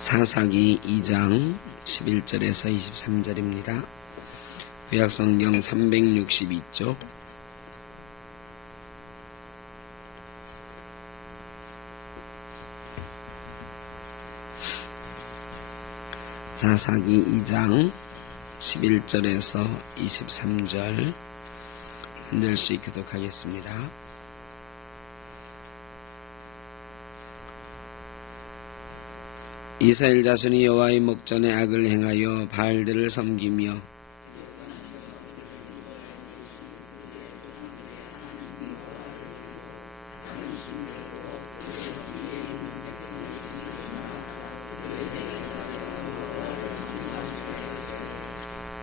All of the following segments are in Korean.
사사기 2장 11절에서 23절입니다. 구약성경 362쪽. 사사기 2장 11절에서 23절 한 절씩 교독하겠습니다. 이스라엘 자손이 여호와의 목전에 악을 행하여 바알들을 섬기며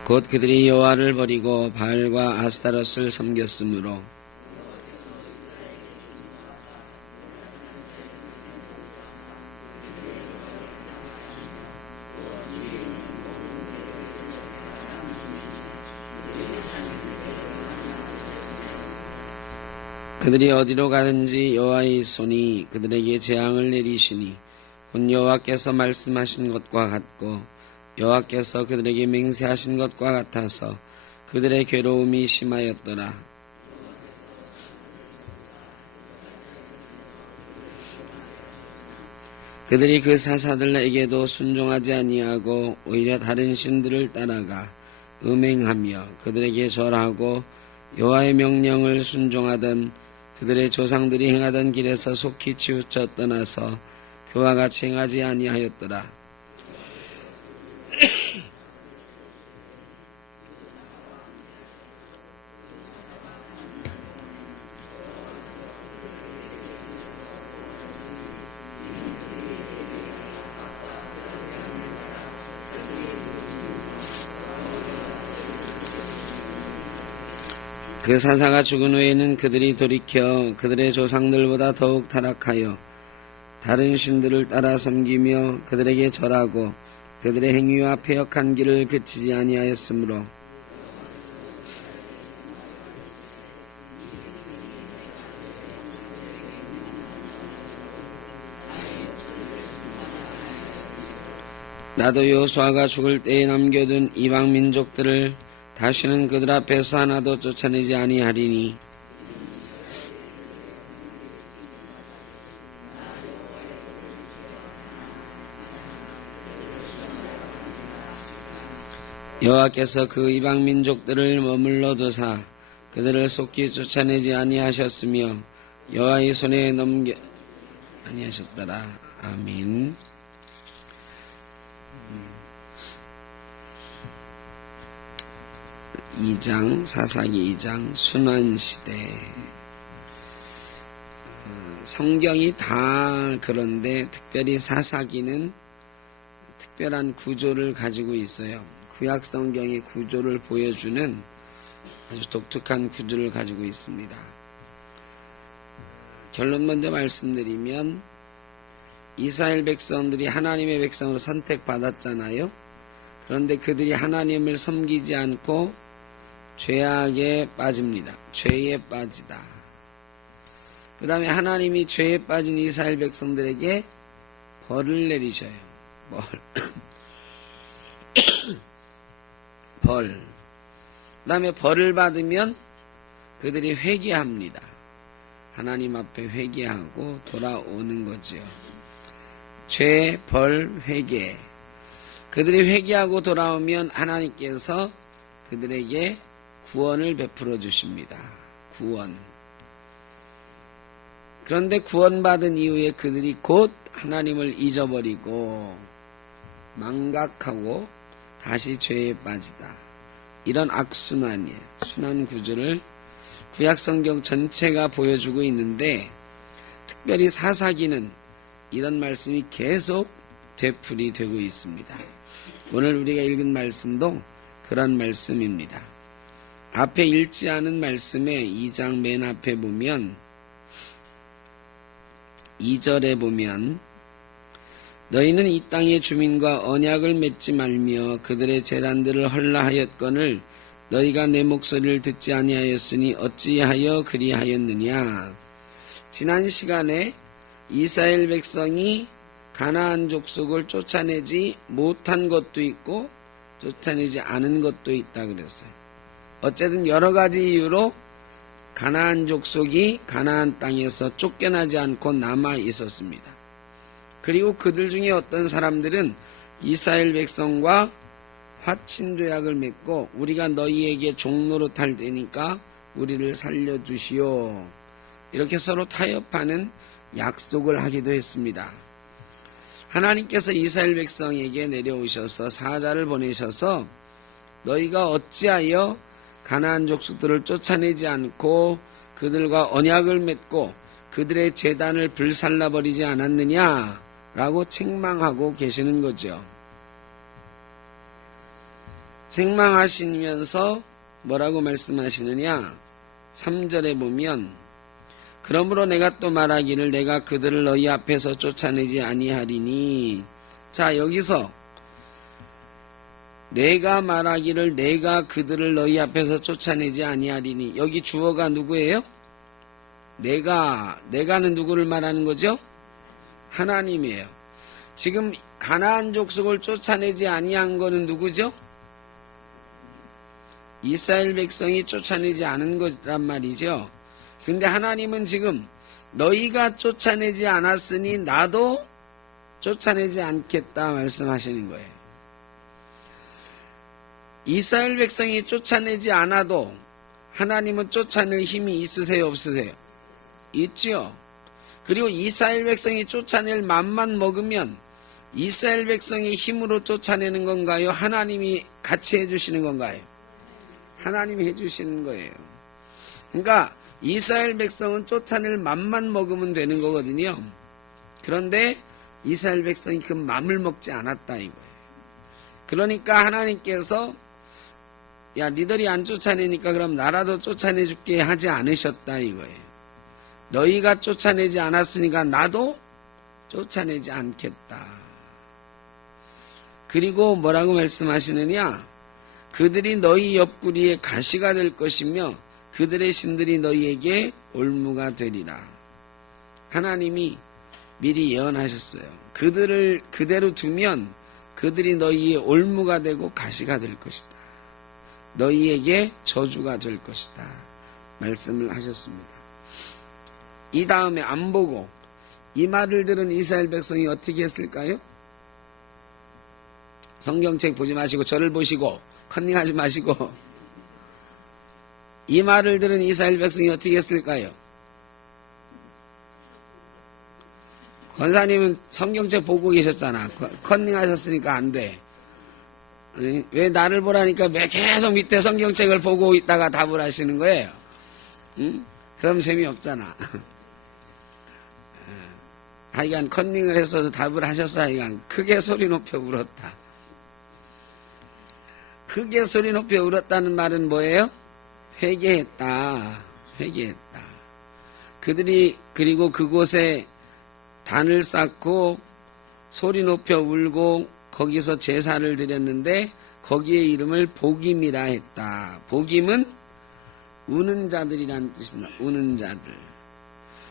곧 그들이 여호와를 버리고 바알과 아스타롯을 섬겼으므로 그들이 어디로 가든지 여호와의 손이 그들에게 재앙을 내리시니 곧 여호와께서 말씀하신 것과 같고 여호와께서 그들에게 맹세하신 것과 같아서 그들의 괴로움이 심하였더라. 그들이 그 사사들에게도 순종하지 아니하고 오히려 다른 신들을 따라가 음행하며 그들에게 절하고 여호와의 명령을 순종하던 그들의 조상들이 행하던 길에서 속히 치우쳐 떠나서 그와 같이 행하지 아니하였더라. 그 사사가 죽은 후에는 그들이 돌이켜 그들의 조상들보다 더욱 타락하여 다른 신들을 따라 섬기며 그들에게 절하고 그들의 행위와 패역한 길을 그치지 아니하였으므로 나도 여호수아가 죽을 때에 남겨둔 이방 민족들을 다시는 그들 앞에서 하나도 쫓아내지 아니하리니 여호와께서 그 이방 민족들을 머물러 두사 그들을 속히 쫓아내지 아니하셨으며 여호와의 손에 넘겨 아니하셨더라. 아멘. 사사기 2장 순환시대. 성경이 다 그런데 특별히 사사기는 특별한 구조를 가지고 있어요. 구약 성경의 구조를 보여주는 아주 독특한 구조를 가지고 있습니다. 결론 먼저 말씀드리면 이스라엘 백성들이 하나님의 백성으로 선택받았잖아요. 그런데 그들이 하나님을 섬기지 않고 죄악에 빠집니다. 죄에 빠지다. 그 다음에 하나님이 죄에 빠진 이스라엘 백성들에게 벌을 내리셔요. 벌. 그 다음에 벌을 받으면 그들이 회개합니다. 하나님 앞에 회개하고 돌아오는 거죠. 죄, 벌, 회개. 그들이 회개하고 돌아오면 하나님께서 그들에게 구원을 베풀어 주십니다. 구원. 그런데 구원받은 이후에 그들이 곧 하나님을 잊어버리고 망각하고 다시 죄에 빠지다. 이런 악순환이에요. 순환 구조를 구약성경 전체가 보여주고 있는데 특별히 사사기는 이런 말씀이 계속 되풀이 되고 있습니다. 오늘 우리가 읽은 말씀도 그런 말씀입니다. 앞에 읽지 않은 말씀에 2장 맨 앞에 보면 2절에 보면 너희는 이 땅의 주민과 언약을 맺지 말며 그들의 제단들을 헐라하였거늘 너희가 내 목소리를 듣지 아니하였으니 어찌하여 그리하였느냐. 지난 시간에 이스라엘 백성이 가나안 족속을 쫓아내지 못한 것도 있고 쫓아내지 않은 것도 있다 그랬어요. 어쨌든 여러 가지 이유로 가나안 족속이 가나안 땅에서 쫓겨나지 않고 남아 있었습니다. 그리고 그들 중에 어떤 사람들은 이스라엘 백성과 화친조약을 맺고 우리가 너희에게 종로로 탈 테니까 우리를 살려주시오. 이렇게 서로 타협하는 약속을 하기도 했습니다. 하나님께서 이스라엘 백성에게 내려오셔서 사자를 보내셔서 너희가 어찌하여 가나안 족속들을 쫓아내지 않고 그들과 언약을 맺고 그들의 제단을 불살라버리지 않았느냐 라고 책망하고 계시는 거죠. 책망하시면서 뭐라고 말씀하시느냐? 3절에 보면 그러므로 내가 또 말하기를 내가 그들을 너희 앞에서 쫓아내지 아니하리니. 자, 여기서 내가 말하기를 내가 그들을 너희 앞에서 쫓아내지 아니하리니. 여기 주어가 누구예요? 내가는 누구를 말하는 거죠? 하나님이에요. 지금 가나안 족속을 쫓아내지 아니한 거는 누구죠? 이스라엘 백성이 쫓아내지 않은 거란 말이죠. 근데 하나님은 지금 너희가 쫓아내지 않았으니 나도 쫓아내지 않겠다 말씀하시는 거예요. 이스라엘 백성이 쫓아내지 않아도 하나님은 쫓아낼 힘이 있으세요, 없으세요? 있죠. 그리고 이스라엘 백성이 쫓아낼 맘만 먹으면 이스라엘 백성의 힘으로 쫓아내는 건가요? 하나님이 같이 해주시는 건가요? 하나님이 해주시는 거예요. 그러니까 이스라엘 백성은 쫓아낼 맘만 먹으면 되는 거거든요. 그런데 이스라엘 백성이 그 맘을 먹지 않았다 이거예요. 그러니까 하나님께서 야 니들이 안 쫓아내니까 그럼 나라도 쫓아내줄게 하지 않으셨다 이거예요. 너희가 쫓아내지 않았으니까 나도 쫓아내지 않겠다. 그리고 뭐라고 말씀하시느냐? 그들이 너희 옆구리에 가시가 될 것이며 그들의 신들이 너희에게 올무가 되리라. 하나님이 미리 예언하셨어요. 그들을 그대로 두면 그들이 너희의 올무가 되고 가시가 될 것이다. 너희에게 저주가 될 것이다. 말씀을 하셨습니다. 이 다음에 안 보고 이 말을 들은 이스라엘 백성이 어떻게 했을까요? 성경책 보지 마시고 저를 보시고 컨닝하지 마시고 이 말을 들은 이스라엘 백성이 어떻게 했을까요? 권사님은 성경책 보고 계셨잖아. 컨닝하셨으니까 안 돼. 왜 나를 보라니까 계속 밑에 성경책을 보고 있다가 답을 하시는 거예요? 응? 그럼 재미없잖아. 하여간 컨닝을 했어도 답을 하셔서 하여간 크게 소리 높여 울었다. 크게 소리 높여 울었다는 말은 뭐예요? 회개했다. 회개했다. 그들이 그리고 그곳에 단을 쌓고 소리 높여 울고 거기서 제사를 드렸는데 거기에 이름을 복임이라 했다. 복임은 우는 자들이라는 뜻입니다. 우는 자들.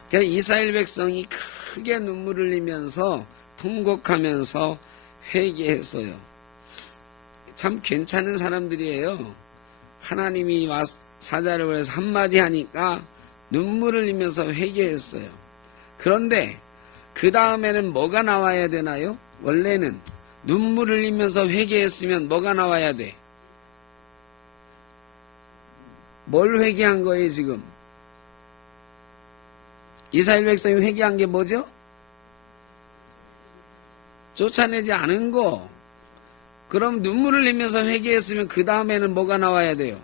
그러니까 이스라엘 백성이 크게 눈물을 흘리면서 통곡하면서 회개했어요. 참 괜찮은 사람들이에요. 하나님이 사자를 보내서 한마디 하니까 눈물을 흘리면서 회개했어요. 그런데 그 다음에는 뭐가 나와야 되나요? 원래는 눈물을 흘리면서 회개했으면 뭐가 나와야 돼? 뭘 회개한 거예요 지금? 이스라엘 백성이 회개한 게 뭐죠? 쫓아내지 않은 거. 그럼 눈물을 흘리면서 회개했으면 그 다음에는 뭐가 나와야 돼요?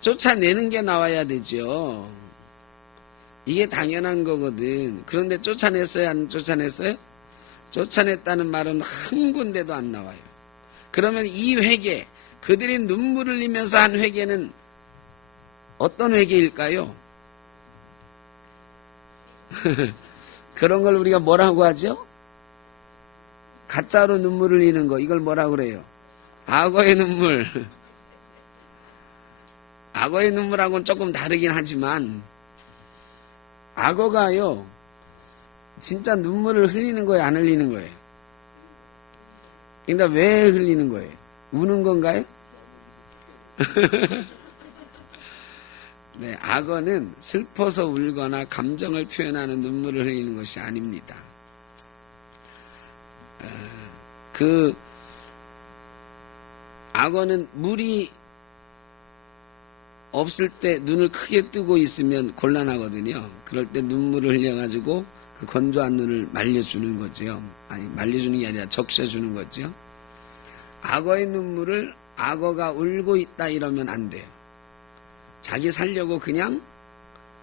쫓아내는 게 나와야 되죠. 이게 당연한 거거든. 그런데 쫓아냈어요? 안 쫓아냈어요? 쫓아냈다는 말은 한 군데도 안 나와요. 그러면 이 회개, 그들이 눈물을 흘리면서 한 회개는 어떤 회개일까요? 그런 걸 우리가 뭐라고 하죠? 가짜로 눈물을 흘리는 거, 이걸 뭐라고 그래요? 악어의 눈물. 악어의 눈물하고는 조금 다르긴 하지만 악어가요 진짜 눈물을 흘리는 거예요, 안 흘리는 거예요? 그러니까 왜 흘리는 거예요? 우는 건가요? 네, 악어는 슬퍼서 울거나 감정을 표현하는 눈물을 흘리는 것이 아닙니다. 악어는 물이 없을 때 눈을 크게 뜨고 있으면 곤란하거든요. 그럴 때 눈물을 흘려가지고 그 건조한 눈을 말려주는 거죠. 아니, 말려주는 게 아니라 적셔주는 거죠. 악어의 눈물을 악어가 울고 있다 이러면 안 돼요. 자기 살려고 그냥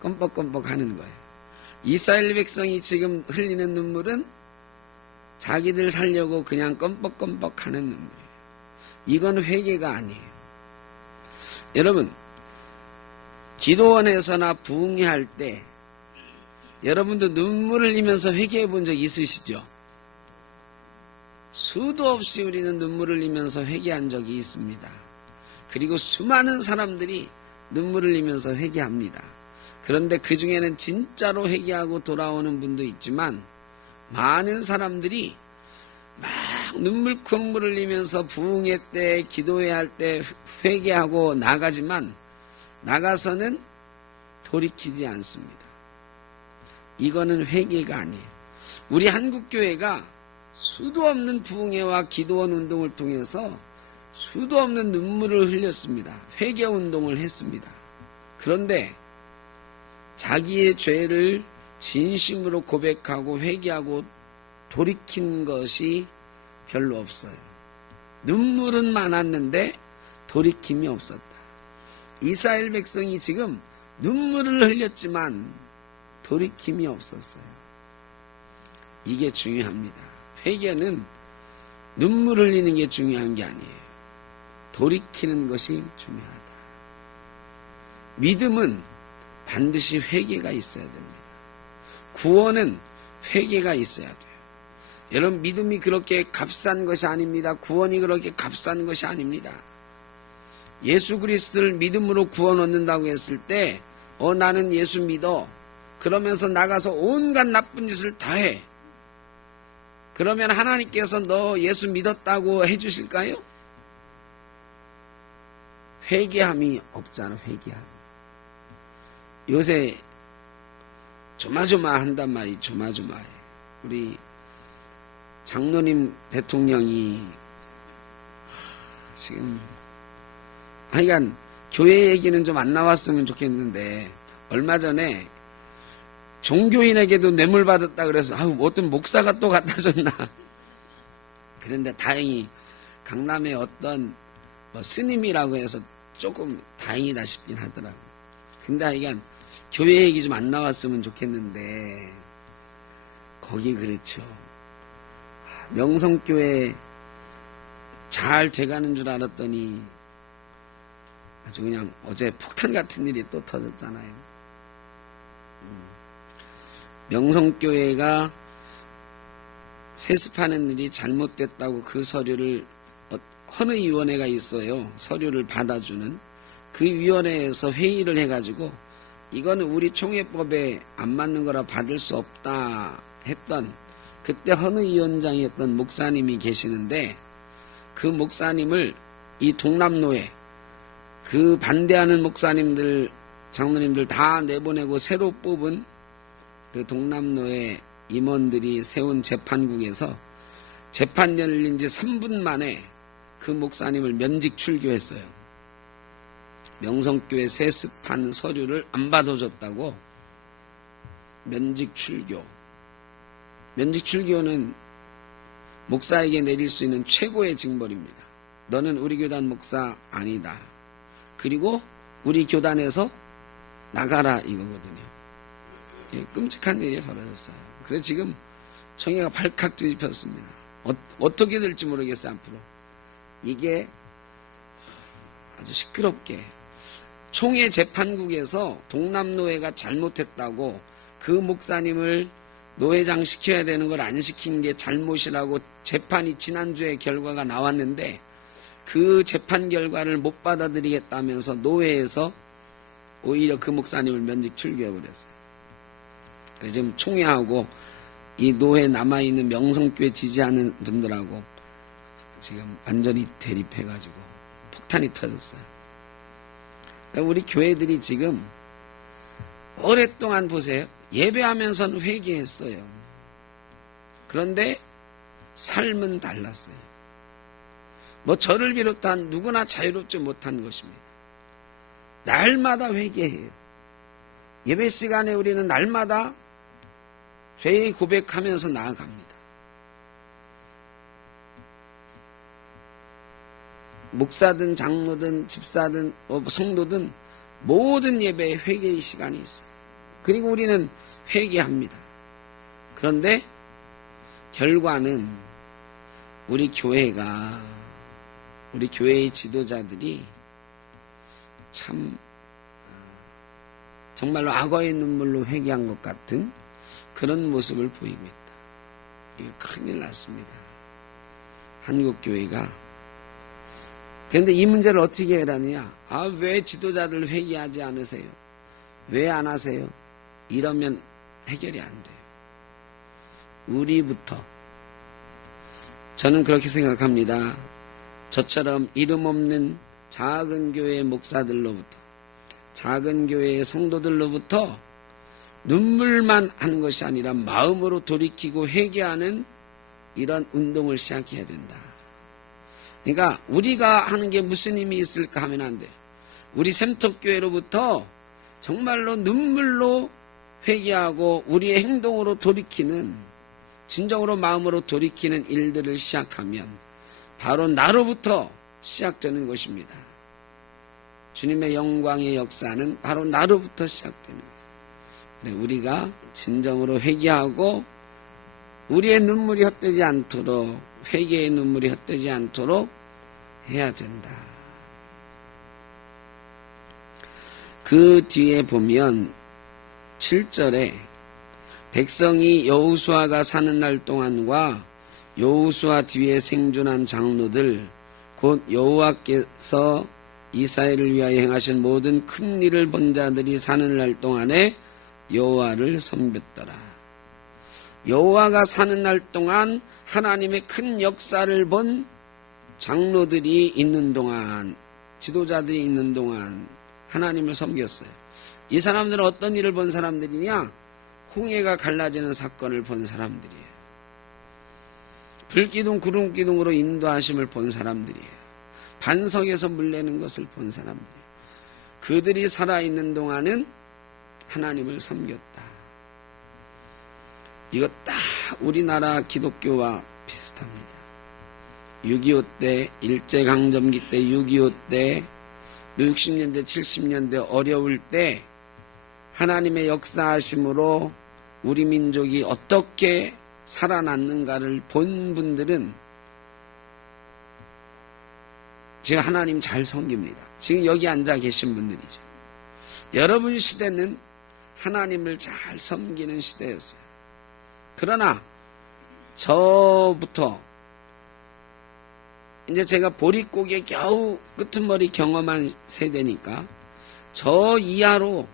껌뻑껌뻑 하는 거예요. 이스라엘 백성이 지금 흘리는 눈물은 자기들 살려고 그냥 껌뻑껌뻑 하는 눈물이에요. 이건 회개가 아니에요. 여러분, 기도원에서나 부흥회할 때 여러분도 눈물을 흘리면서 회개해 본 적 있으시죠? 수도 없이 우리는 눈물을 흘리면서 회개한 적이 있습니다. 그리고 수많은 사람들이 눈물을 흘리면서 회개합니다. 그런데 그 중에는 진짜로 회개하고 돌아오는 분도 있지만 많은 사람들이 막 눈물콧물을 흘리면서 부흥회 때 기도회 할 때 회개하고 나가지만 나가서는 돌이키지 않습니다. 이거는 회개가 아니에요. 우리 한국교회가 수도 없는 부흥회와 기도원 운동을 통해서 수도 없는 눈물을 흘렸습니다. 회개 운동을 했습니다. 그런데 자기의 죄를 진심으로 고백하고 회개하고 돌이킨 것이 별로 없어요. 눈물은 많았는데 돌이킴이 없었다. 이스라엘 백성이 지금 눈물을 흘렸지만 돌이킴이 없었어요. 이게 중요합니다. 회개는 눈물 흘리는 게 중요한 게 아니에요. 돌이키는 것이 중요하다. 믿음은 반드시 회개가 있어야 됩니다. 구원은 회개가 있어야 돼요. 여러분, 믿음이 그렇게 값싼 것이 아닙니다. 구원이 그렇게 값싼 것이 아닙니다. 예수 그리스도를 믿음으로 구원 얻는다고 했을 때 나는 예수 믿어. 그러면서 나가서 온갖 나쁜 짓을 다 해. 그러면 하나님께서 너 예수 믿었다고 해주실까요? 회개함이 없잖아. 회개함. 요새 조마조마한단 말이 조마조마해. 우리 장로님 대통령이 지금 하여간 교회 얘기는 좀 안 나왔으면 좋겠는데 얼마 전에 종교인에게도 뇌물 받았다 그래서 어떤 목사가 또 갖다 줬나. 그런데 다행히 강남에 어떤 스님이라고 해서 조금 다행이다 싶긴 하더라고요. 근데 하여간 교회 얘기 좀 안 나왔으면 좋겠는데 거기 그렇죠. 명성교회 잘 돼가는 줄 알았더니 아주 그냥 어제 폭탄 같은 일이 또 터졌잖아요. 명성교회가 세습하는 일이 잘못됐다고 그 서류를 어느 위원회가 있어요. 서류를 받아주는 그 위원회에서 회의를 해가지고 이거는 우리 총회법에 안 맞는 거라 받을 수 없다 했던 그때 헌의 위원장이었던 목사님이 계시는데 그 목사님을 이 동남로에 그 반대하는 목사님들 장로님들 다 내보내고 새로 뽑은 그 동남로의 임원들이 세운 재판국에서 재판 열린 지 3분 만에 그 목사님을 면직 출교했어요. 명성교회 세습한 서류를 안 받아줬다고 면직 출교. 면직 출교는 목사에게 내릴 수 있는 최고의 징벌입니다. 너는 우리 교단 목사 아니다. 그리고 우리 교단에서 나가라 이거거든요. 끔찍한 일이 벌어졌어요. 그래서 지금 총회가 발칵 뒤집혔습니다. 어떻게 될지 모르겠어요. 앞으로 이게 아주 시끄럽게 총회 재판국에서 동남노회가 잘못했다고 그 목사님을 노회장 시켜야 되는 걸 안 시킨 게 잘못이라고 재판이 지난주에 결과가 나왔는데 그 재판 결과를 못 받아들이겠다면서 노회에서 오히려 그 목사님을 면직 출교해버렸어요. 그래서 지금 총회하고 이 노회 남아있는 명성교회 지지하는 분들하고 지금 완전히 대립해가지고 폭탄이 터졌어요. 우리 교회들이 지금 오랫동안 보세요. 예배하면서는 회개했어요. 그런데 삶은 달랐어요. 뭐 저를 비롯한 누구나 자유롭지 못한 것입니다. 날마다 회개해요. 예배 시간에 우리는 날마다 죄의 고백하면서 나아갑니다. 목사든 장로든 집사든 성도든 모든 예배에 회개의 시간이 있어요. 그리고 우리는 회개합니다. 그런데 결과는 우리 교회의 지도자들이 참 정말로 악어의 눈물로 회개한 것 같은 그런 모습을 보이고 있다. 이거 큰일 났습니다. 한국교회가. 그런데 이 문제를 어떻게 해라느냐? 왜 지도자들 회개하지 않으세요? 왜 안 하세요? 이러면 해결이 안 돼요. 우리부터. 저는 그렇게 생각합니다. 저처럼 이름 없는 작은 교회의 목사들로부터, 작은 교회의 성도들로부터 눈물만 하는 것이 아니라 마음으로 돌이키고 회개하는 이런 운동을 시작해야 된다. 그러니까 우리가 하는 게 무슨 힘이 있을까 하면 안 돼요. 우리 샘톱교회로부터 정말로 눈물로 회개하고 우리의 행동으로 돌이키는, 진정으로 마음으로 돌이키는 일들을 시작하면 바로 나로부터 시작되는 것입니다. 주님의 영광의 역사는 바로 나로부터 시작됩니다. 우리가 진정으로 회개하고 우리의 눈물이 헛되지 않도록, 회개의 눈물이 헛되지 않도록 해야 된다. 그 뒤에 보면 7절에 백성이 여호수아가 사는 날 동안과 여호수아 뒤에 생존한 장로들 곧 여호와께서 이스라엘을 위하여 행하신 모든 큰 일을 본 자들이 사는 날 동안에 여호와를 섬겼더라. 여호와가 사는 날 동안 하나님의 큰 역사를 본 장로들이 있는 동안, 지도자들이 있는 동안 하나님을 섬겼어요. 이 사람들은 어떤 일을 본 사람들이냐? 홍해가 갈라지는 사건을 본 사람들이에요. 불기둥 구름기둥으로 인도하심을 본 사람들이에요. 반석에서 물 내는 것을 본 사람들이에요. 그들이 살아있는 동안은 하나님을 섬겼다. 이거 딱 우리나라 기독교와 비슷합니다. 6.25 때, 일제강점기 때, 6.25 때, 60년대, 70년대 어려울 때 하나님의 역사하심으로 우리 민족이 어떻게 살아났는가를 본 분들은 지금 하나님 잘 섬깁니다. 지금 여기 앉아 계신 분들이죠. 여러분 시대는 하나님을 잘 섬기는 시대였어요. 그러나 저부터 이제 제가 보릿고개 겨우 끄트머리 경험한 세대니까 저 이하로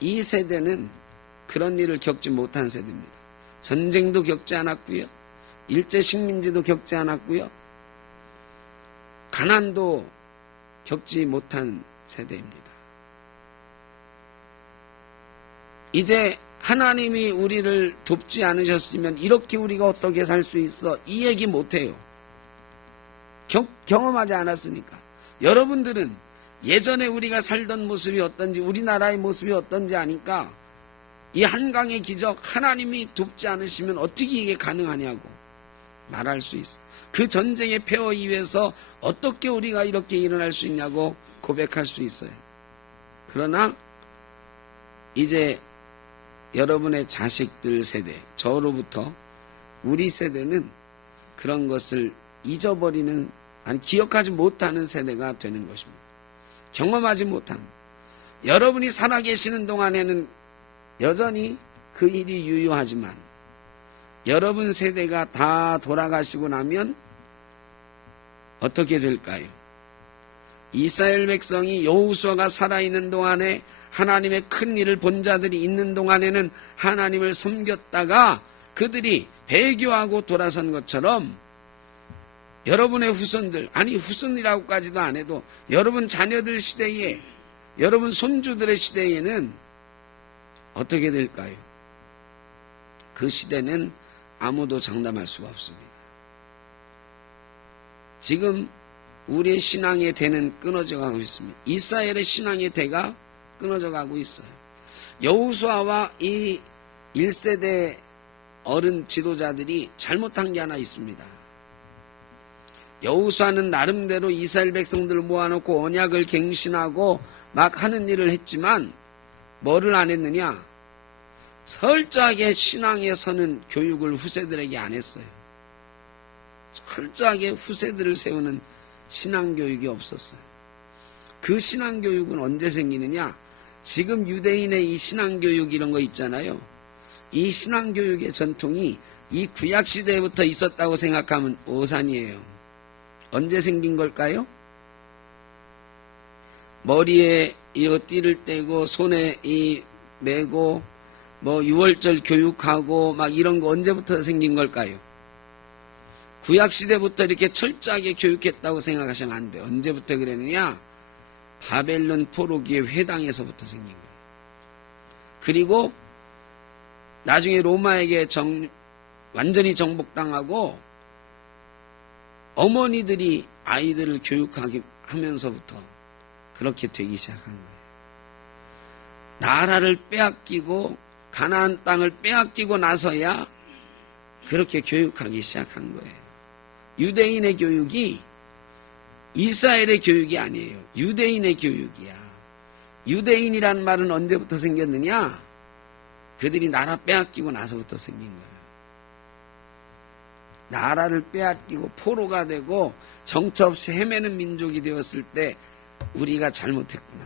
이 세대는 그런 일을 겪지 못한 세대입니다. 전쟁도 겪지 않았고요. 일제 식민지도 겪지 않았고요. 가난도 겪지 못한 세대입니다. 이제 하나님이 우리를 돕지 않으셨으면 이렇게 우리가 어떻게 살 수 있어? 이 얘기 못해요. 경험하지 않았으니까. 여러분들은 예전에 우리가 살던 모습이 어떤지, 우리나라의 모습이 어떤지 아니까 이 한강의 기적, 하나님이 돕지 않으시면 어떻게 이게 가능하냐고 말할 수 있어. 그 전쟁의 폐허 이후에서 어떻게 우리가 이렇게 일어날 수 있냐고 고백할 수 있어요. 그러나 이제 여러분의 자식들 세대, 저로부터 우리 세대는 그런 것을 잊어버리는, 아니 기억하지 못하는 세대가 되는 것입니다. 경험하지 못한. 여러분이 살아계시는 동안에는 여전히 그 일이 유효하지만 여러분 세대가 다 돌아가시고 나면 어떻게 될까요? 이스라엘 백성이 여호수아가 살아있는 동안에 하나님의 큰 일을 본 자들이 있는 동안에는 하나님을 섬겼다가 그들이 배교하고 돌아선 것처럼 여러분의 후손들, 아니 후손이라고까지도 안 해도 여러분 자녀들 시대에, 여러분 손주들의 시대에는 어떻게 될까요? 그 시대는 아무도 장담할 수가 없습니다. 지금 우리의 신앙의 대는 끊어져 가고 있습니다. 이스라엘의 신앙의 대가 끊어져 가고 있어요. 여호수아와 이 1세대 어른 지도자들이 잘못한 게 하나 있습니다. 여호수아는 나름대로 이스라엘 백성들을 모아놓고 언약을 갱신하고 막 하는 일을 했지만 뭐를 안 했느냐? 철저하게 신앙에 서는 교육을 후세들에게 안 했어요. 철저하게 후세들을 세우는 신앙교육이 없었어요. 그 신앙교육은 언제 생기느냐? 지금 유대인의 이 신앙교육 이런 거 있잖아요. 이 신앙교육의 전통이 이 구약시대부터 있었다고 생각하면 오산이에요. 언제 생긴 걸까요? 머리에 이 띠를 떼고 손에 이 메고 뭐 6월절 교육하고 막 이런 거 언제부터 생긴 걸까요? 구약시대부터 이렇게 철저하게 교육했다고 생각하시면 안 돼요. 언제부터 그랬느냐? 바벨론 포로기의 회당에서부터 생긴 거예요. 그리고 나중에 로마에게 완전히 정복당하고 어머니들이 아이들을 교육하면서부터 그렇게 되기 시작한 거예요. 나라를 빼앗기고 가나안 땅을 빼앗기고 나서야 그렇게 교육하기 시작한 거예요. 유대인의 교육이 이스라엘의 교육이 아니에요. 유대인의 교육이야. 유대인이란 말은 언제부터 생겼느냐? 그들이 나라 빼앗기고 나서부터 생긴 거예요. 나라를 빼앗기고 포로가 되고 정처 없이 헤매는 민족이 되었을 때 우리가 잘못했구나.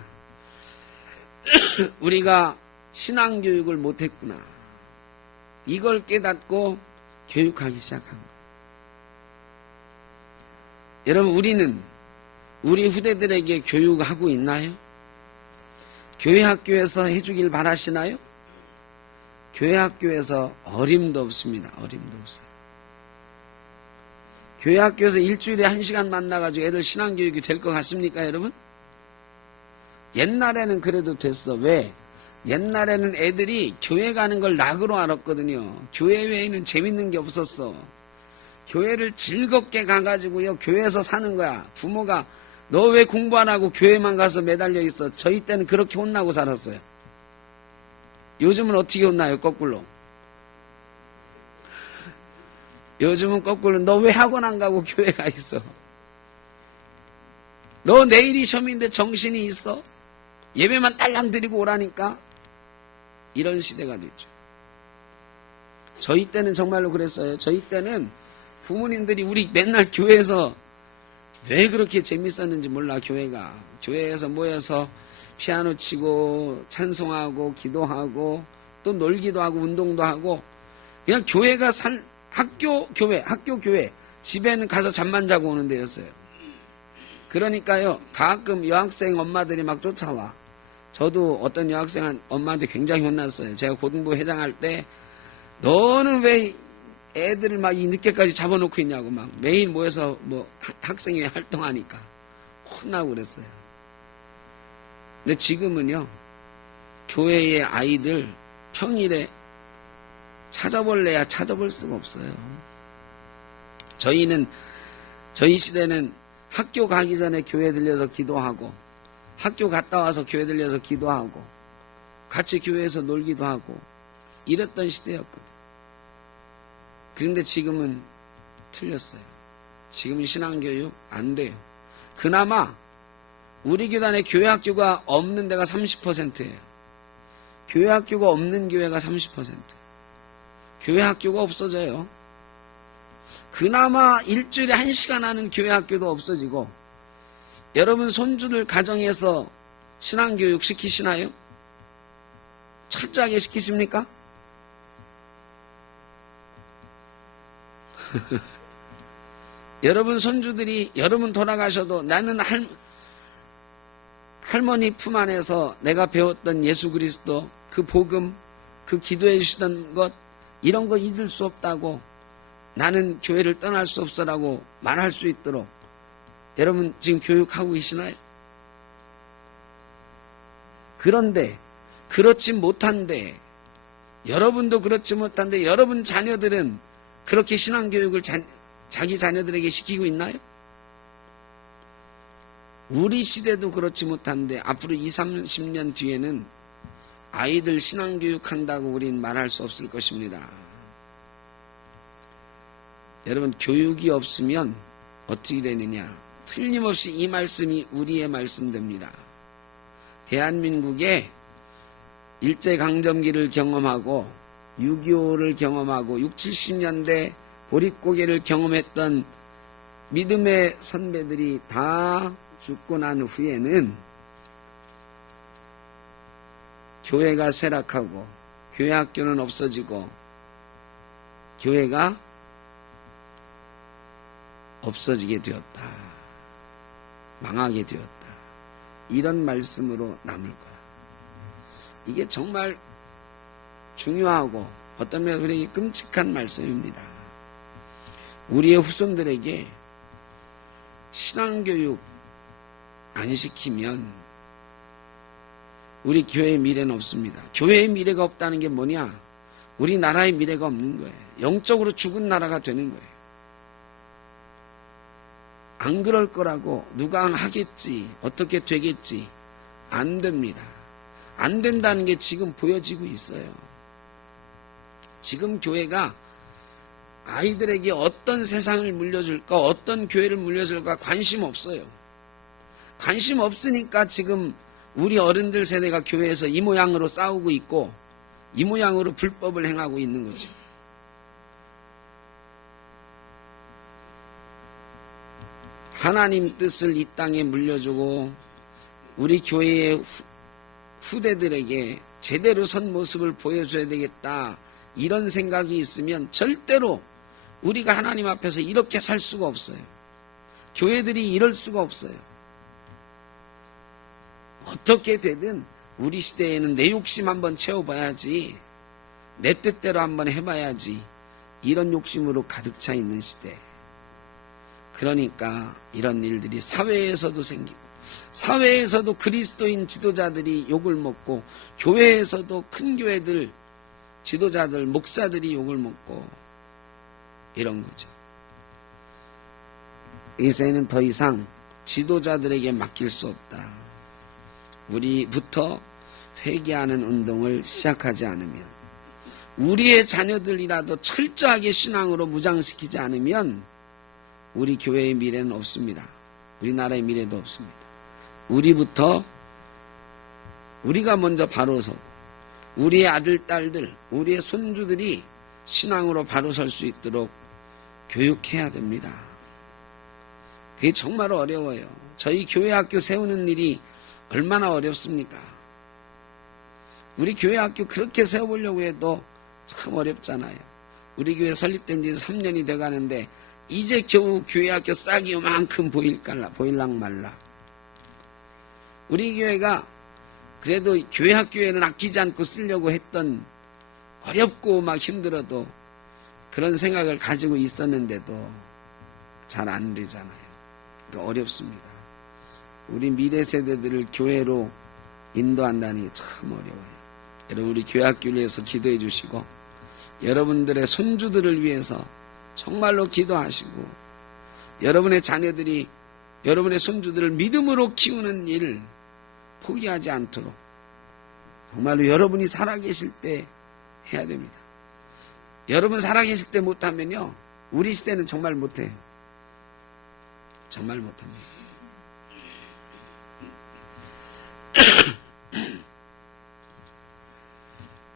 우리가 신앙교육을 못했구나. 이걸 깨닫고 교육하기 시작한 거예요. 여러분, 우리는 우리 후대들에게 교육하고 있나요? 교회 학교에서 해주길 바라시나요? 교회 학교에서 어림도 없습니다. 어림도 없어요. 교회 학교에서 일주일에 1시간 만나가지고 애들 신앙교육이 될 것 같습니까, 여러분? 옛날에는 그래도 됐어. 왜? 옛날에는 애들이 교회 가는 걸 낙으로 알았거든요. 교회 외에는 재밌는 게 없었어. 교회를 즐겁게 가가지고요, 교회에서 사는 거야. 부모가 너 왜 공부 안 하고 교회만 가서 매달려 있어? 저희 때는 그렇게 혼나고 살았어요. 요즘은 어떻게 혼나요? 거꾸로. 요즘은 거꾸로 너 왜 학원 안 가고 교회 가 있어? 너 내일이 시험인데 정신이 있어? 예배만 딸랑 드리고 오라니까? 이런 시대가 됐죠. 저희 때는 정말로 그랬어요. 저희 때는 부모님들이 우리 맨날 교회에서 왜 그렇게 재밌었는지 몰라. 교회에서 모여서 피아노 치고 찬송하고 기도하고 또 놀기도 하고 운동도 하고 그냥 교회가 학교 교회 집에는 가서 잠만 자고 오는 데였어요. 그러니까요, 가끔 여학생 엄마들이 막 쫓아와. 저도 어떤 여학생 엄마한테 굉장히 혼났어요. 제가 고등부 회장할 때 너는 왜 애들을 막 이 늦게까지 잡아놓고 있냐고 막 매일 모여서 뭐 학생회 활동하니까 혼나고 그랬어요. 근데 지금은요, 교회의 아이들 평일에 찾아볼래야 찾아볼 수가 없어요. 저희 시대는 학교 가기 전에 교회 들려서 기도하고 학교 갔다 와서 교회 들려서 기도하고 같이 교회에서 놀기도 하고 이랬던 시대였거든요. 그런데 지금은 틀렸어요. 지금은 신앙교육 안 돼요. 그나마 우리 교단에 교회 학교가 없는 데가 30%예요. 교회 학교가 없는 교회가 30%. 교회 학교가 없어져요. 그나마 일주일에 1시간 하는 교회 학교도 없어지고, 여러분 손주들 가정에서 신앙교육 시키시나요? 철저하게 시키십니까? 여러분 손주들이 여러분 돌아가셔도 나는 할머니 품 안에서 내가 배웠던 예수 그리스도, 그 복음, 그 기도해 주시던 것, 이런 거 잊을 수 없다고, 나는 교회를 떠날 수 없어라고 말할 수 있도록 여러분 지금 교육하고 계시나요? 그런데 그렇지 못한데, 여러분도 그렇지 못한데 여러분 자녀들은 그렇게 신앙교육을 자기 자녀들에게 시키고 있나요? 우리 시대도 그렇지 못한데 앞으로 20, 30년 뒤에는 아이들 신앙교육한다고 우린 말할 수 없을 것입니다. 여러분, 교육이 없으면 어떻게 되느냐? 틀림없이 이 말씀이 우리의 말씀됩니다. 대한민국에 일제강점기를 경험하고 6.25를 경험하고 60, 70년대 보릿고개를 경험했던 믿음의 선배들이 다 죽고 난 후에는 교회가 쇠락하고 교회 학교는 없어지고 교회가 없어지게 되었다. 망하게 되었다. 이런 말씀으로 남을 거야. 이게 정말 중요하고 어떤 면에서 우리에게 끔찍한 말씀입니다. 우리의 후손들에게 신앙교육 안 시키면 우리 교회의 미래는 없습니다. 교회의 미래가 없다는 게 뭐냐? 우리나라의 미래가 없는 거예요. 영적으로 죽은 나라가 되는 거예요. 안 그럴 거라고 누가 하겠지, 어떻게 되겠지, 안 됩니다. 안 된다는 게 지금 보여지고 있어요. 지금 교회가 아이들에게 어떤 세상을 물려줄까, 어떤 교회를 물려줄까 관심 없어요. 관심 없으니까 지금 우리 어른들 세대가 교회에서 이 모양으로 싸우고 있고 이 모양으로 불법을 행하고 있는 거죠. 하나님 뜻을 이 땅에 물려주고 우리 교회의 후대들에게 제대로 선 모습을 보여줘야 되겠다, 이런 생각이 있으면 절대로 우리가 하나님 앞에서 이렇게 살 수가 없어요. 교회들이 이럴 수가 없어요. 어떻게 되든 우리 시대에는 내 욕심 한번 채워봐야지, 내 뜻대로 한번 해봐야지, 이런 욕심으로 가득 차 있는 시대. 그러니까 이런 일들이 사회에서도 생기고, 사회에서도 그리스도인 지도자들이 욕을 먹고, 교회에서도 큰 교회들 지도자들 목사들이 욕을 먹고, 이런 거죠. 이제는 더 이상 지도자들에게 맡길 수 없다. 우리부터 회개하는 운동을 시작하지 않으면, 우리의 자녀들이라도 철저하게 신앙으로 무장시키지 않으면 우리 교회의 미래는 없습니다. 우리나라의 미래도 없습니다. 우리부터, 우리가 먼저 바로 서고 우리의 아들, 딸들, 우리의 손주들이 신앙으로 바로 설 수 있도록 교육해야 됩니다. 그게 정말 어려워요. 저희 교회 학교 세우는 일이 얼마나 어렵습니까? 우리 교회 학교 그렇게 세워보려고 해도 참 어렵잖아요. 우리 교회 설립된 지 3년이 돼가는데 이제 겨우 교회 학교 싹이 요만큼 보일랑 말라. 우리 교회가 그래도 교회 학교에는 아끼지 않고 쓰려고 했던, 어렵고 막 힘들어도 그런 생각을 가지고 있었는데도 잘 안 되잖아요. 어렵습니다. 우리 미래 세대들을 교회로 인도한다니 참 어려워요. 여러분, 우리 교회 학교를 위해서 기도해 주시고, 여러분들의 손주들을 위해서 정말로 기도하시고, 여러분의 자녀들이 여러분의 손주들을 믿음으로 키우는 일 포기하지 않도록 정말로 여러분이 살아계실 때 해야 됩니다. 여러분 살아계실 때 못하면요, 우리 시대는 정말 못해요. 정말 못합니다.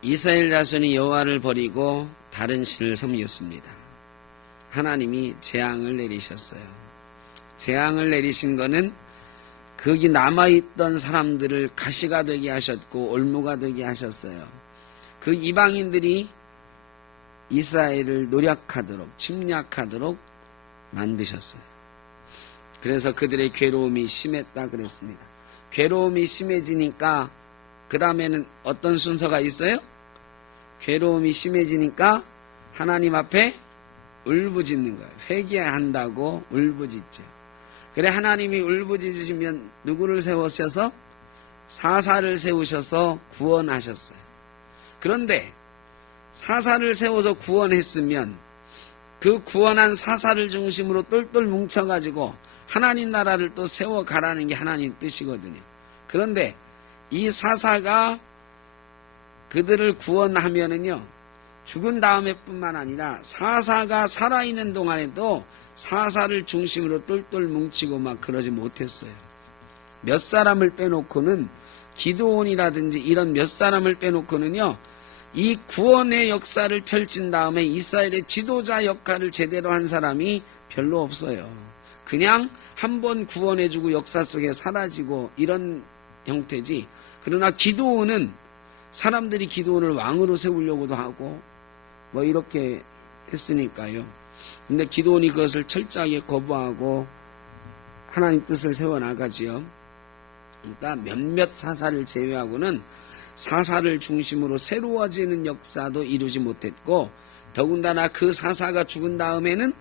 이스라엘 자손이 여호와를 버리고 다른 신을 섬겼습니다. 하나님이 재앙을 내리셨어요. 재앙을 내리신 거는 거기 남아있던 사람들을 가시가 되게 하셨고 올무가 되게 하셨어요. 그 이방인들이 이스라엘을 노력하도록, 침략하도록 만드셨어요. 그래서 그들의 괴로움이 심했다 그랬습니다. 괴로움이 심해지니까 그 다음에는 어떤 순서가 있어요? 괴로움이 심해지니까 하나님 앞에 울부짖는 거예요. 회개한다고 울부짖죠. 그래 하나님이 울부짖으시면 누구를 세우셔서? 사사를 세우셔서 구원하셨어요. 그런데 사사를 세워서 구원했으면 그 구원한 사사를 중심으로 똘똘 뭉쳐가지고 하나님 나라를 또 세워가라는 게 하나님 뜻이거든요. 그런데 이 사사가 그들을 구원하면은요, 죽은 다음에 뿐만 아니라 사사가 살아있는 동안에도 사사를 중심으로 똘똘 뭉치고 막 그러지 못했어요. 몇 사람을 빼놓고는, 기드온이라든지 이런 몇 사람을 빼놓고는요, 이 구원의 역사를 펼친 다음에 이스라엘의 지도자 역할을 제대로 한 사람이 별로 없어요. 그냥 한번 구원해주고 역사 속에 사라지고 이런 형태지. 그러나 기드온은 사람들이 기드온을 왕으로 세우려고도 하고 뭐 이렇게 했으니까요. 근데 기드온이 그것을 철저하게 거부하고 하나님 뜻을 세워나가지요. 그러니까 몇몇 사사를 제외하고는 사사를 중심으로 새로워지는 역사도 이루지 못했고, 더군다나 그 사사가 죽은 다음에는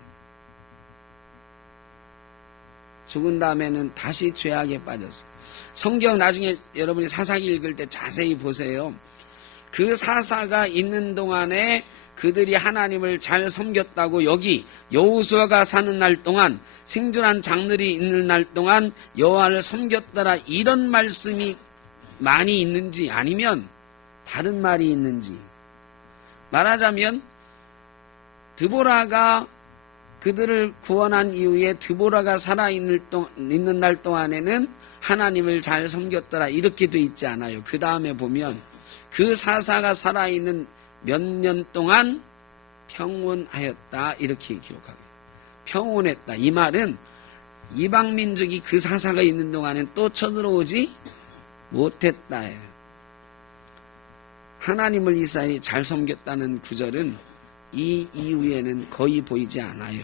다시 죄악에 빠졌어요. 성경 나중에 여러분이 사사기 읽을 때 자세히 보세요. 그 사사가 있는 동안에 그들이 하나님을 잘 섬겼다고, 여기 여호수아가 사는 날 동안, 생존한 장들이 있는 날 동안 여호와를 섬겼더라, 이런 말씀이 많이 있는지 아니면 다른 말이 있는지. 말하자면 드보라가 그들을 구원한 이후에 드보라가 살아있는 날 동안에는 하나님을 잘 섬겼더라 이렇게 돼 있지 않아요. 그 다음에 보면 그 사사가 살아있는 몇 년 동안 평온하였다 이렇게 기록하고, 평온했다. 이 말은 이방민족이 그 사사가 있는 동안엔 또 쳐들어오지 못했다예요. 하나님을 이스라엘이 잘 섬겼다는 구절은 이 이후에는 거의 보이지 않아요.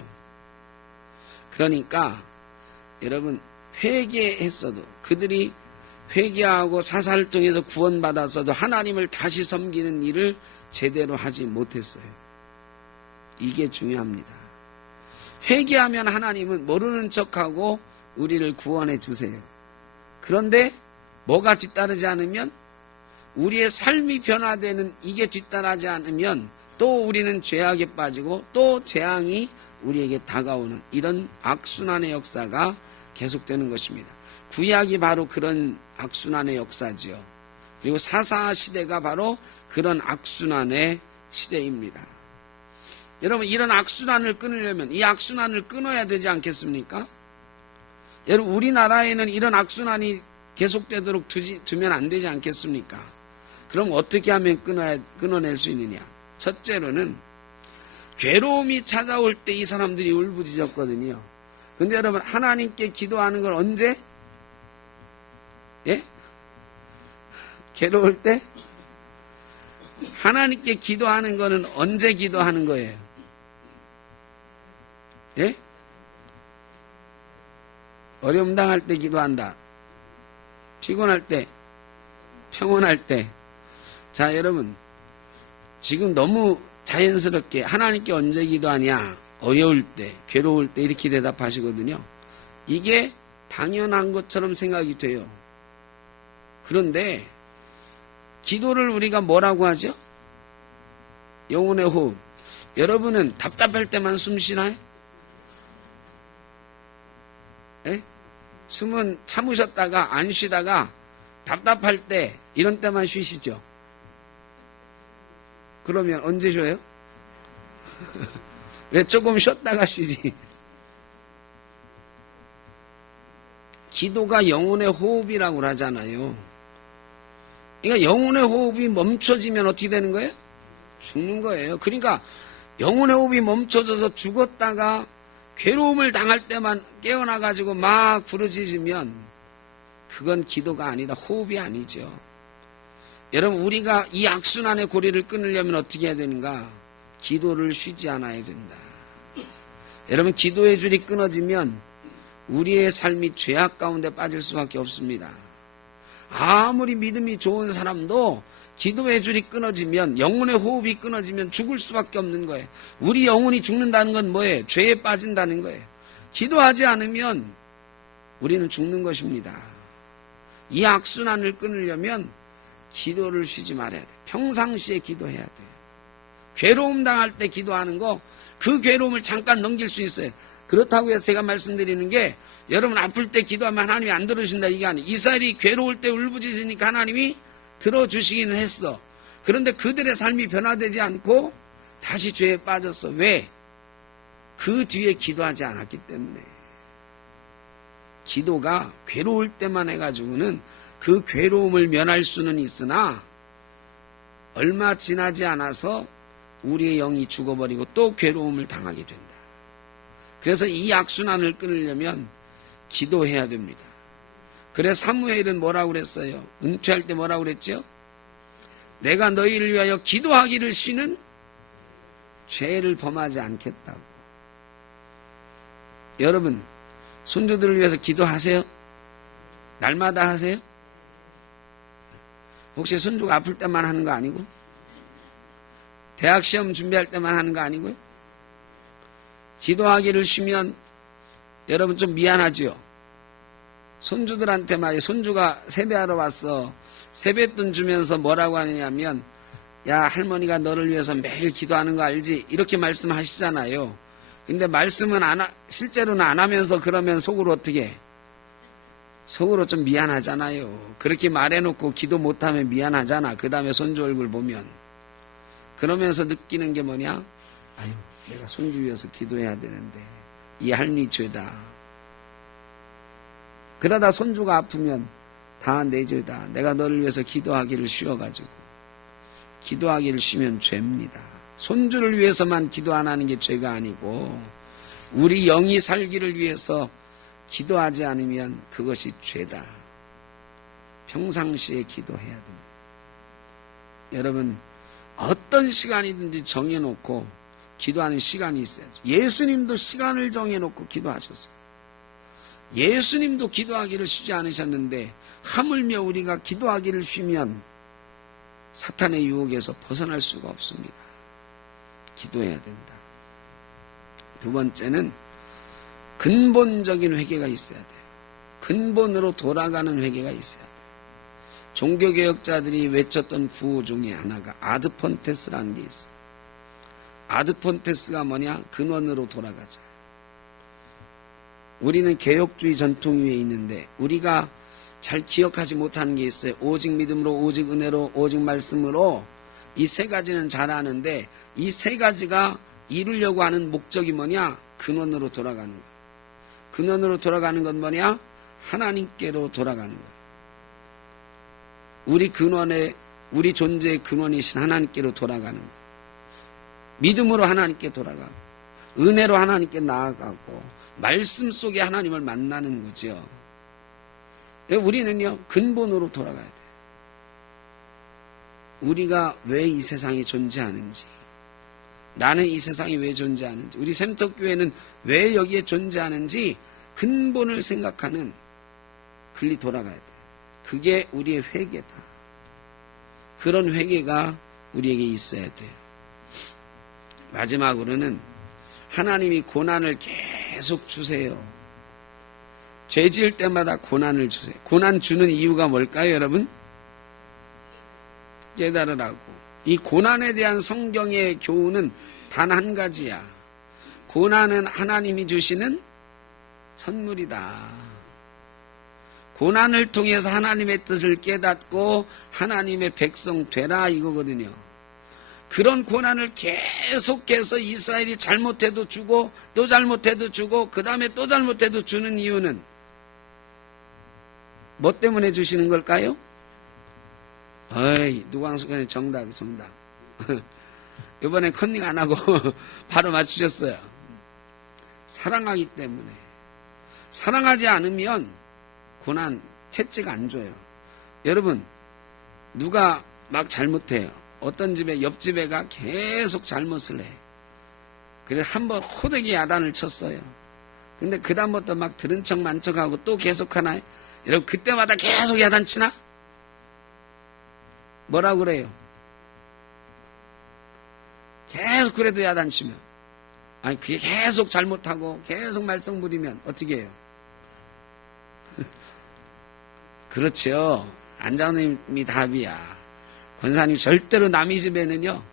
그러니까 여러분, 회개했어도, 그들이 회개하고 사사를 통해서 구원받았어도 하나님을 다시 섬기는 일을 제대로 하지 못했어요. 이게 중요합니다. 회개하면 하나님은 모르는 척하고 우리를 구원해 주세요. 그런데 뭐가 뒤따르지 않으면, 우리의 삶이 변화되는 이게 뒤따르지 않으면 또 우리는 죄악에 빠지고 또 재앙이 우리에게 다가오는 이런 악순환의 역사가 계속되는 것입니다. 구약이 바로 그런 악순환의 역사지요. 그리고 사사 시대가 바로 그런 악순환의 시대입니다. 여러분, 이런 악순환을 끊으려면 이 악순환을 끊어야 되지 않겠습니까? 여러분, 우리나라에는 이런 악순환이 계속되도록 두면 안 되지 않겠습니까? 그럼 어떻게 하면 끊어낼 수 있느냐? 첫째로는 괴로움이 찾아올 때 이 사람들이 울부짖었거든요. 근데 여러분, 하나님께 기도하는 걸 언제? 예? 괴로울 때? 하나님께 기도하는 거는 언제 기도하는 거예요? 예? 어려움 당할 때 기도한다. 피곤할 때, 평온할 때. 자, 여러분, 지금 너무 자연스럽게 하나님께 언제 기도하냐? 어려울 때, 괴로울 때 이렇게 대답하시거든요. 이게 당연한 것처럼 생각이 돼요. 그런데 기도를 우리가 뭐라고 하죠? 영혼의 호흡. 여러분은 답답할 때만 숨 쉬나요? 예? 숨은 참으셨다가 안 쉬다가 답답할 때 이런 때만 쉬시죠. 그러면 언제 쉬어요? 왜 조금 쉬었다가 쉬지? 기도가 영혼의 호흡이라고 하잖아요. 그러니까 영혼의 호흡이 멈춰지면 어떻게 되는 거예요? 죽는 거예요. 그러니까 영혼의 호흡이 멈춰져서 죽었다가 괴로움을 당할 때만 깨어나가지고 막 부르짖으면 그건 기도가 아니다. 호흡이 아니죠. 여러분, 우리가 이 악순환의 고리를 끊으려면 어떻게 해야 되는가? 기도를 쉬지 않아야 된다. 여러분, 기도의 줄이 끊어지면 우리의 삶이 죄악 가운데 빠질 수밖에 없습니다. 아무리 믿음이 좋은 사람도 기도의 줄이 끊어지면, 영혼의 호흡이 끊어지면 죽을 수밖에 없는 거예요. 우리 영혼이 죽는다는 건 뭐예요? 죄에 빠진다는 거예요. 기도하지 않으면 우리는 죽는 것입니다. 이 악순환을 끊으려면 기도를 쉬지 말아야 돼요. 평상시에 기도해야 돼요. 괴로움 당할 때 기도하는 거, 그 괴로움을 잠깐 넘길 수 있어요. 그렇다고 해서 제가 말씀드리는 게, 여러분 아플 때 기도하면 하나님이 안 들어주신다 이게 아니에요. 이스라엘이 괴로울 때 울부짖으니까 하나님이 들어주시기는 했어. 그런데 그들의 삶이 변화되지 않고 다시 죄에 빠졌어. 왜? 그 뒤에 기도하지 않았기 때문에. 기도가 괴로울 때만 해가지고는 그 괴로움을 면할 수는 있으나 얼마 지나지 않아서 우리의 영이 죽어버리고 또 괴로움을 당하게 된다. 그래서 이 악순환을 끊으려면 기도해야 됩니다. 그래서 사무엘은 뭐라고 그랬어요? 은퇴할 때 뭐라고 그랬죠? 내가 너희를 위하여 기도하기를 쉬는 죄를 범하지 않겠다고. 여러분, 손주들을 위해서 기도하세요? 날마다 하세요? 혹시 손주가 아플 때만 하는 거 아니고? 대학 시험 준비할 때만 하는 거 아니고요? 기도하기를 쉬면 여러분 좀 미안하지요? 손주들한테 말이에요. 손주가 세배하러 왔어. 세뱃돈 주면서 뭐라고 하느냐면, 야, 할머니가 너를 위해서 매일 기도하는 거 알지? 이렇게 말씀하시잖아요. 근데 말씀은 실제로는 안 하면서 그러면 속으로 어떻게 해? 속으로 좀 미안하잖아요. 그렇게 말해놓고 기도 못하면 미안하잖아. 그 다음에 손주 얼굴 보면. 그러면서 느끼는 게 뭐냐? 아유, 내가 손주 위해서 기도해야 되는데 이 할미 죄다. 그러다 손주가 아프면 다 내 죄다. 내가 너를 위해서 기도하기를 쉬어가지고. 기도하기를 쉬면 죄입니다. 손주를 위해서만 기도 안 하는 게 죄가 아니고 우리 영이 살기를 위해서 기도하지 않으면 그것이 죄다. 평상시에 기도해야 됩니다. 여러분, 어떤 시간이든지 정해놓고 기도하는 시간이 있어야죠. 예수님도 시간을 정해놓고 기도하셨어요. 예수님도 기도하기를 쉬지 않으셨는데 하물며 우리가 기도하기를 쉬면 사탄의 유혹에서 벗어날 수가 없습니다. 기도해야 된다. 두 번째는 근본적인 회개가 있어야 돼요. 근본으로 돌아가는 회개가 있어야 돼요. 종교개혁자들이 외쳤던 구호 중에 하나가 아드폰테스라는 게 있어요. 아드폰테스가 뭐냐? 근원으로 돌아가자. 우리는 개혁주의 전통 위에 있는데 우리가 잘 기억하지 못하는 게 있어요. 오직 믿음으로, 오직 은혜로, 오직 말씀으로. 이 세 가지는 잘 아는데 이 세 가지가 이루려고 하는 목적이 뭐냐? 근원으로 돌아가는 거예요. 근원으로 돌아가는 건 뭐냐? 하나님께로 돌아가는 거예요. 우리 근원의, 우리 존재의 근원이신 하나님께로 돌아가는 거예요. 믿음으로 하나님께 돌아가고 은혜로 하나님께 나아가고 말씀 속에 하나님을 만나는 거죠. 우리는요, 근본으로 돌아가야 돼요. 우리가 왜 이 세상에 존재하는지, 나는 이 세상에 왜 존재하는지, 우리 샘떡교회는 왜 여기에 존재하는지 근본을 생각하는 글리 돌아가야 돼요. 그게 우리의 회개다. 그런 회개가 우리에게 있어야 돼요. 마지막으로는 하나님이 고난을 계속 주세요. 죄 지을 때마다 고난을 주세요. 고난 주는 이유가 뭘까요, 여러분? 깨달으라고. 이 고난에 대한 성경의 교훈은 단 한 가지야. 고난은 하나님이 주시는 선물이다. 고난을 통해서 하나님의 뜻을 깨닫고 하나님의 백성 되라 이거거든요. 그런 고난을 계속해서 이스라엘이 잘못해도 주고 또 잘못해도 주고 그 다음에 또 잘못해도 주는 이유는 뭐 때문에 주시는 걸까요? 어이, 누광수관의 정답. 이번에 컨닝 안 하고 바로 맞추셨어요. 사랑하기 때문에. 사랑하지 않으면 고난 채찍 안 줘요. 여러분, 누가 막 잘못해요. 어떤 집에, 옆집 애가 계속 잘못을 해. 그래서 한번 호되게 야단을 쳤어요. 근데 그 다음부터 막 들은 척 만척하고 또 계속 하나요? 여러분, 그때마다 계속 야단치나? 뭐라 그래요? 계속 그래도 야단치면, 아니 그게 계속 잘못하고 계속 말썽 부리면 어떻게 해요? 그렇죠. 안장님이 답이야. 권사님 절대로 남의 집에는요,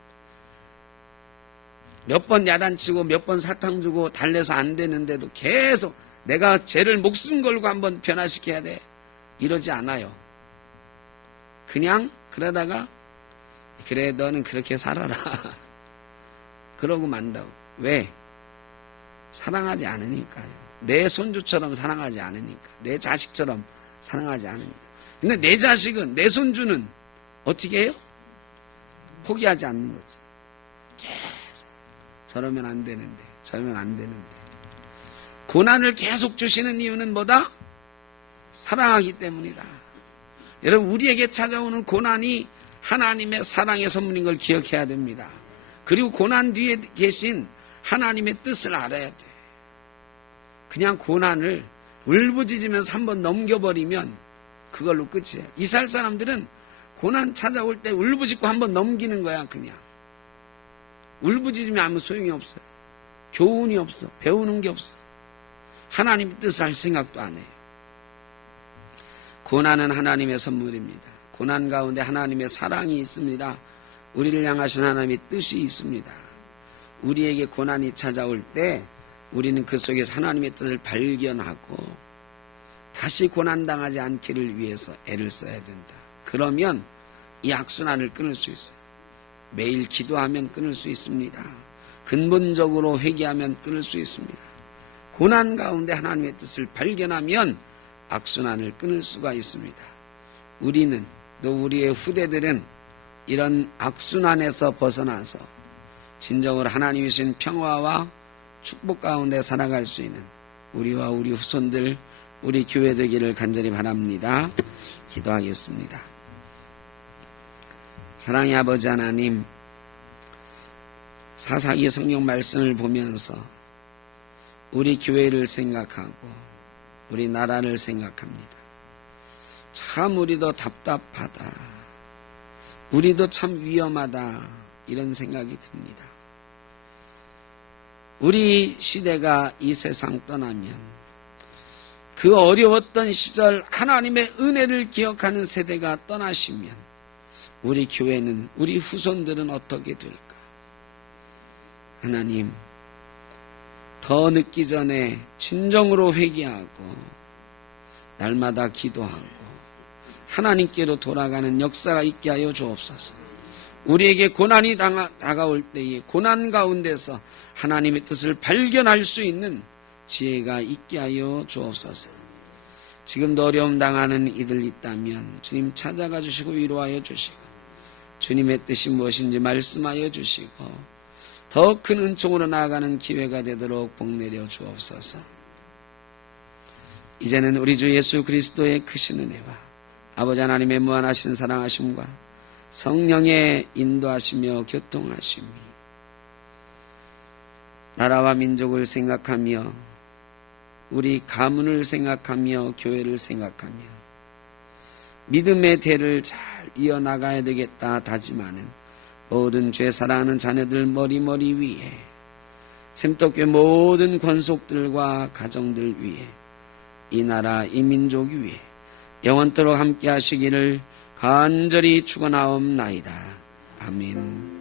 몇 번 야단치고 몇 번 사탕 주고 달래서 안 되는데도 계속 내가 쟤를 목숨 걸고 한번 변화시켜야 돼, 이러지 않아요. 그냥 그러다가 그래 너는 그렇게 살아라 그러고 만다고. 왜? 사랑하지 않으니까요. 내 손주처럼 사랑하지 않으니까. 내 자식처럼 사랑하지 않으니까. 근데 내 자식은, 내 손주는 어떻게 해요? 포기하지 않는 거지. 계속 저러면 안 되는데, 저러면 안 되는데. 고난을 계속 주시는 이유는 뭐다? 사랑하기 때문이다. 여러분, 우리에게 찾아오는 고난이 하나님의 사랑의 선물인 걸 기억해야 됩니다. 그리고 고난 뒤에 계신 하나님의 뜻을 알아야 돼. 그냥 고난을 울부짖으면서 한번 넘겨버리면 그걸로 끝이에요. 이스라엘 사람들은 고난 찾아올 때 울부짖고 한번 넘기는 거야. 그냥 울부짖으면 아무 소용이 없어요. 교훈이 없어. 배우는 게 없어. 하나님의 뜻을 할 생각도 안 해요. 고난은 하나님의 선물입니다. 고난 가운데 하나님의 사랑이 있습니다. 우리를 향하신 하나님의 뜻이 있습니다. 우리에게 고난이 찾아올 때 우리는 그 속에서 하나님의 뜻을 발견하고 다시 고난당하지 않기를 위해서 애를 써야 된다. 그러면 이 악순환을 끊을 수 있어요. 매일 기도하면 끊을 수 있습니다. 근본적으로 회개하면 끊을 수 있습니다. 고난 가운데 하나님의 뜻을 발견하면 악순환을 끊을 수가 있습니다. 우리는, 또 우리의 후대들은 이런 악순환에서 벗어나서 진정으로 하나님이 주신 평화와 축복 가운데 살아갈 수 있는 우리와 우리 후손들, 우리 교회 되기를 간절히 바랍니다. 기도하겠습니다. 사랑의 아버지 하나님, 사사기 성경 말씀을 보면서 우리 교회를 생각하고 우리 나라를 생각합니다. 참 우리도 답답하다, 우리도 참 위험하다, 이런 생각이 듭니다. 우리 시대가 이 세상 떠나면 그 어려웠던 시절 하나님의 은혜를 기억하는 세대가 떠나시면 우리 교회는, 우리 후손들은 어떻게 될까? 하나님, 더 늦기 전에 진정으로 회개하고 날마다 기도하고 하나님께로 돌아가는 역사가 있게 하여 주옵소서. 우리에게 고난이 다가올 때에 고난 가운데서 하나님의 뜻을 발견할 수 있는 지혜가 있게 하여 주옵소서. 지금도 어려움 당하는 이들 있다면 주님 찾아가 주시고 위로하여 주시고, 주님의 뜻이 무엇인지 말씀하여 주시고 더 큰 은총으로 나아가는 기회가 되도록 복내려 주옵소서. 이제는 우리 주 예수 그리스도의 크신 은혜와 아버지 하나님의 무한하신 사랑하심과 성령의 인도하시며 교통하심이 나라와 민족을 생각하며 우리 가문을 생각하며 교회를 생각하며 믿음의 대를 잘 이어나가야 되겠다 다짐하는 모든 죄 사랑하는 자녀들 머리머리 위에, 샘떡교회 모든 권속들과 가정들 위에, 이 나라 이 민족 위에 영원토록 함께 하시기를 간절히 축원하옵나이다. 아멘.